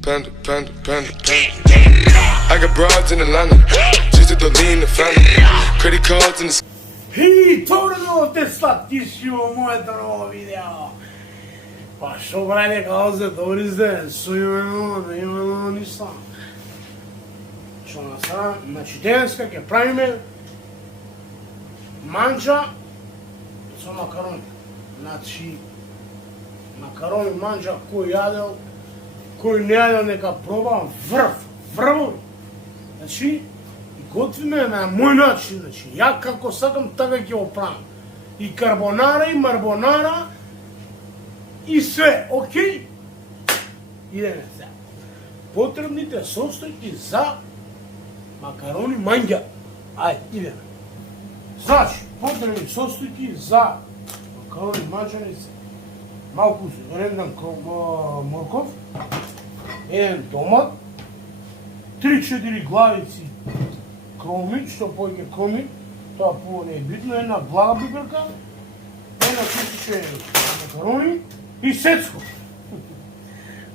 Panda, panda, panda, panda. I got broads in Atlanta, just to lean the family. Credit cards in the. И torno stатissimo moето ново видео. Па шо брајде каозе, добри сте, имено ништо. Шо насра, значи денеска ќе правиме манџа со макарони. Значи, макарони манџа, кој јадел, кој не јадел, нека проба врв. Значи, готвиме на мој начин, значи, ја како сакам, така ќе го правам. И карбонара, и марбонара, и све, окей? Идеме сега. Потребните состојки за макарони манџа. Ајде, идеме. Значи, потребни состојки за макарони манџа се малку рендан морков, еден томат, 3-4 главици кромит, што повеќе кромит, тоа по не е битно, една блага пиперка, една кусиче макарони и сецко.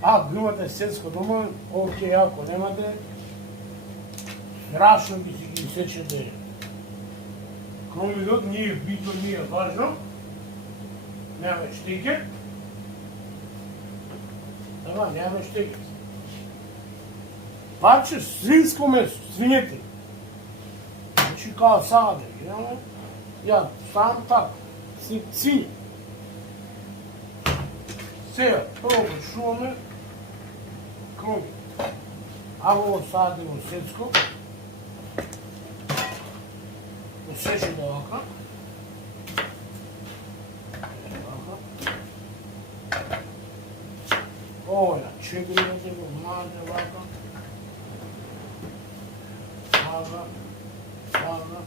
Ако имате сецко дома, окей, ако немате, страшно би си ги сечете кромидот, не е битно, не е важно, немаме штекер, немаме штекер. Паче свинско месо, свинете. Значи као сагаде, ја ставам така, свиње. Сега, прво почнуваме кромит. Ако го сагаде во сецко, го сечете овака. Ово на 4 минути го мажете овака. Слага,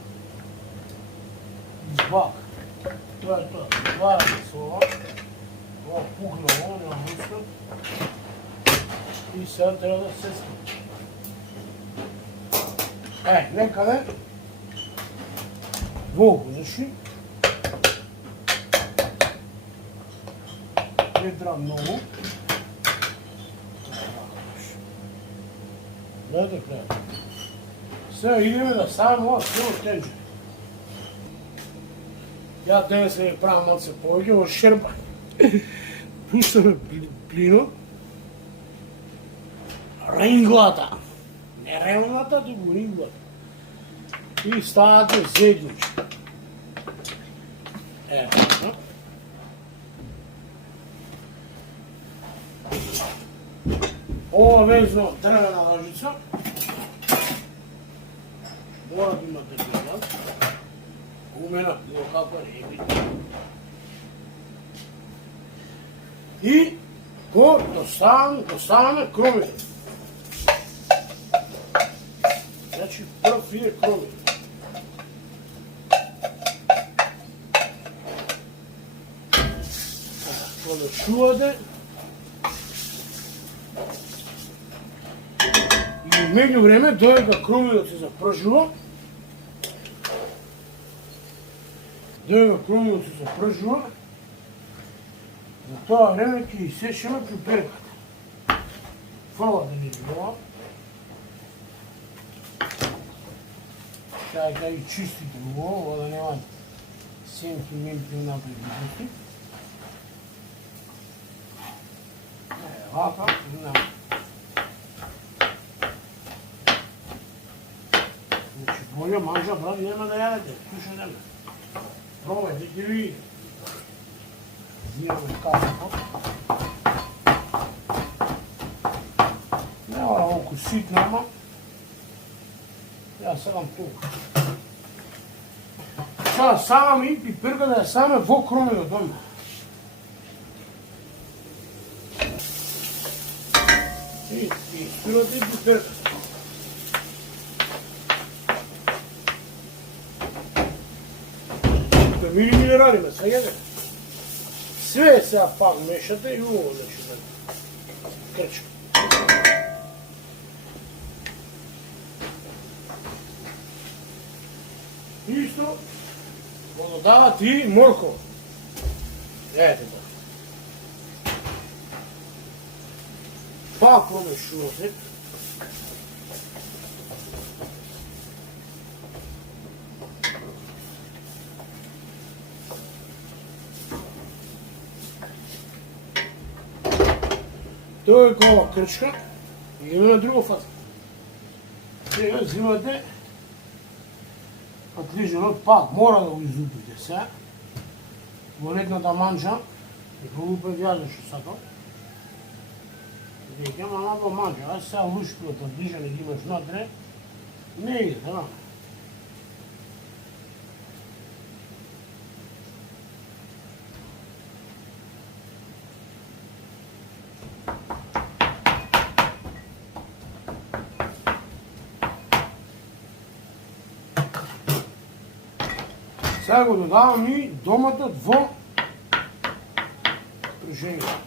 бак. Тоа е тоа. Вараме со ова. Ова пукна ово, нема муска. И сега треба да се скрчи. Некаде во околуши. Не треба многу. Гледате крај. Сега идеме да ставаме ова цело тенџер. Ја денес не правам малце повеќе во шерба. Пуштаме плинот. Ринглата. Не релната, туку ринглата. И ставате зеднички. Така. Ова везно дрвена лажица. Мора да имате гледан. Умена, било како не е битно. И го доставаме кромитот. Значи прв иде кромитот. Кога чувате, и меѓу време, додека кромитот се запржува, за тоа време ќе исечеме пиперката. Фрла да не билова. Сега ќе ги чистите убаво, да нема сенки, мимки напред битути. Вака, нема. Значи, болја манџа, брат, нема да јадете, слушай нема. Пробајте, ќе видите. Зимаме кафето. Не мора колку сит нема. Ја седам тука. Сега сагаме и пиперка да ја сагаме во кромитот дома. И спирате и пиперката. Мири минералиме, свеѓате. Све сега пак мешате и уво значи да крчка. Исто го додавате и морков. Ете тоа. Пак промешувате. Тоа е кола крчка и има на друга фаза. Сега взимате отлижено, пак мора да го излупите сега. Во редната манџа и полупете јаде што сакам. Дека мама во манџа, а сега лушпилот отлижено ги имаш внатре, не иде, да. Сега го додавам и доматот во пружението.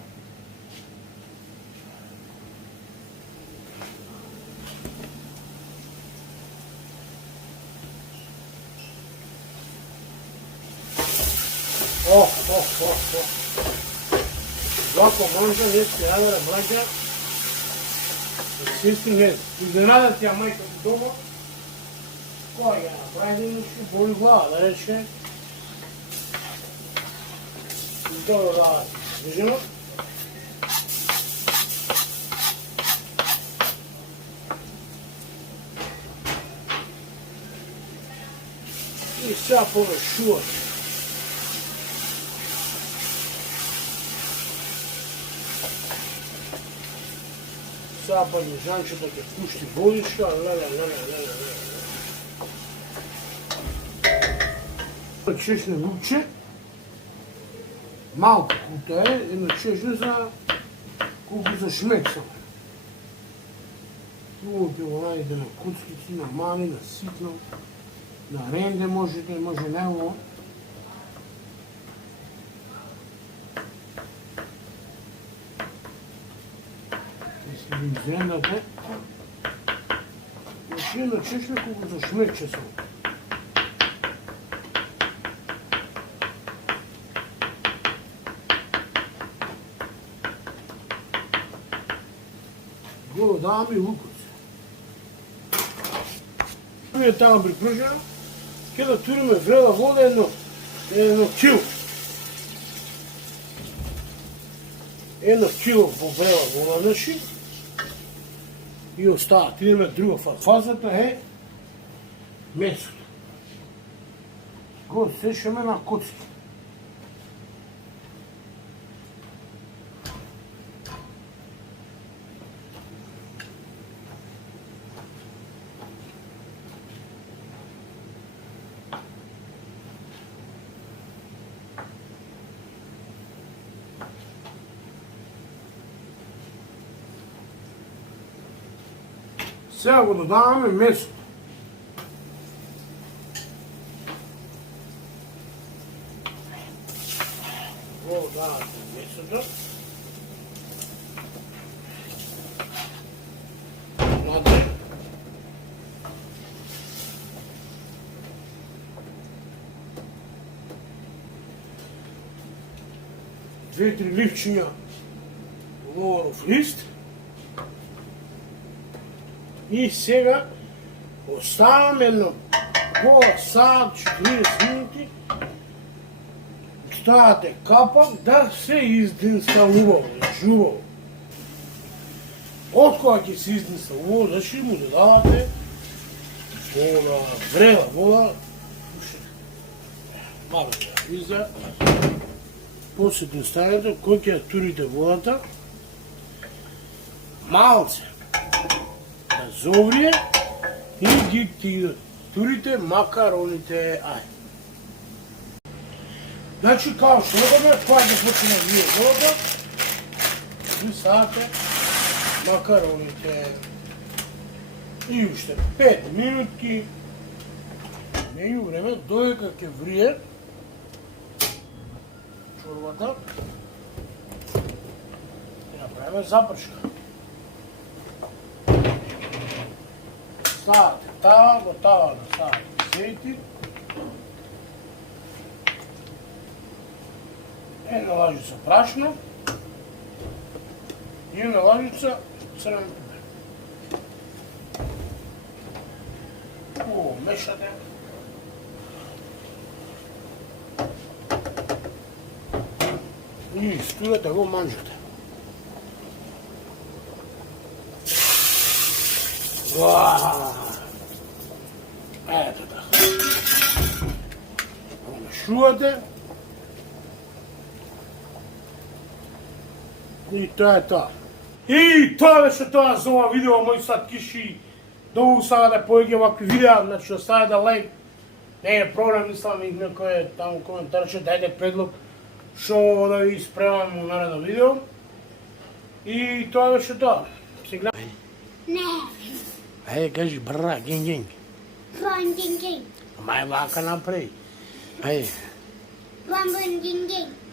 Вако манџа не се радара, браќа. Систи не. Изненада тя мајка ти дома. Која ја направи нешто, боли глава, да рече. Добро да движено. И сега помешуваме. Сега пармезанчето ќе пушти водичка, чешне лупче, малко кута е, едно чешне за колко за шмекса. Хубаво ќе го најдете на куцкици, на мали, на ситно, на ренде може негово. Если ви изрендате, значи едно чешне колко за шмекче само. Го додаваме и лукот. Ние тamo припружено, ќе да туриме врела вода едно кило. Едно кило во врела вода, значи, и остават. Идеме друга фаза. Фазата е месото. Го сешаме на коцки. Сега го додаваме месото. Го додаваме месото. Внатре. Две-три ливчиња ловоров лист. И сега оставам едно пола сат, 40 минути, ставате капак да се издинста убаво, значи убаво. Од кога ќе се издинста убаво, значи му додавате вода, врела вода, малко виза, после да ставите, кој ќе турите водата, малце, зоврие и ги турите макароните. Значи, као што одаме, кога ќе почне да вие водата, ви ставате макароните и уште 5 минутки, меѓу време, додека ќе врие чорбата, ќе направиме запршка. Ставате тава, во тава да ставате сејти, една лажица брашно и една лажица crveni biber. Ovo mešate. I stujete go manžete. Eto tako. Ovo mešujete. I to je to. I to je već to za ovaj video, moj sad kiši. Dovu sada da pojegem ovakvi videa, znači ostavite like. Ne je problem, mislim ih neko je tamo komentarče, dajte predlog što da vi spremam u narednom videu. I to je već to. Signal. Ne. Hej, kaži brra, ging ging. Bom, ging, ging. Maj vaka naprej. Hej. Bom, bom, ging, ging.